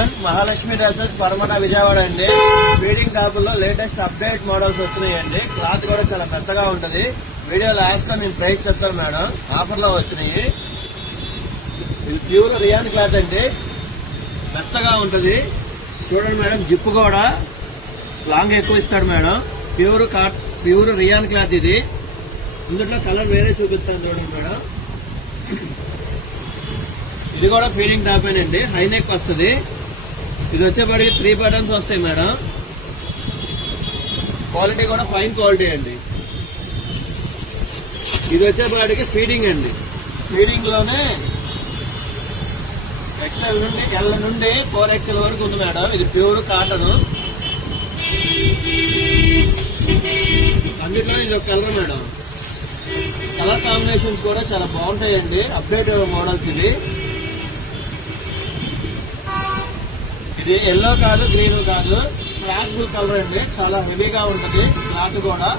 One Mahalakshmi dresses Paramata Vijayawada అండి. Feeding టాపుల్లో latest update models వచ్చినాయండి. Cloth కూడా చాలా మెత్తగా ఉంటది. వీడియో లాస్ట్ లో నేను ప్రైస్ చెప్తాను మేడం. ఆఫర్ లో వచ్చినాయి. ఇది ప్యూర్ రియాన్ క్లాత్ అండి, మెత్తగా ఉంటది. చూడండి మేడం, జిప్ కూడా లాంగ్ ఎక్కువ ఇస్తాడు మేడం. ప్యూర్ రియాన్ క్లాత్ ఇది. ఇందులో కలర్ వేరే చూపిస్తాను చూడండి మేడం. ఇది కూడా ఫీడింగ్ టాపేనండి, హై నెక్ వస్తుంది. ఇది వచ్చేప్పటికి 3 బటన్స్ వస్తాయి మేడం. క్వాలిటీ కూడా ఫైన్ క్వాలిటీ అండి. ఇది వచ్చేప్పటికి ఫీడింగ్ అండి. ఫీడింగ్ లోనే XL నుండి L నుండి 4XL వరకు ఉంది మేడం. ఇది ప్యూర్ కాటన్. అన్నిట్లో ఇది ఒక కలర్ మేడం. కలర్ కాంబినేషన్స్ కూడా చాలా బాగుంటాయండి. అప్డేట్ మోడల్స్ ఇది ఎల్లో కాదు, గ్రీన్ కాదు, క్లాసిబుల్ కలర్ అండి. చాలా హెవీగా ఉంటది క్లాత్ కూడా.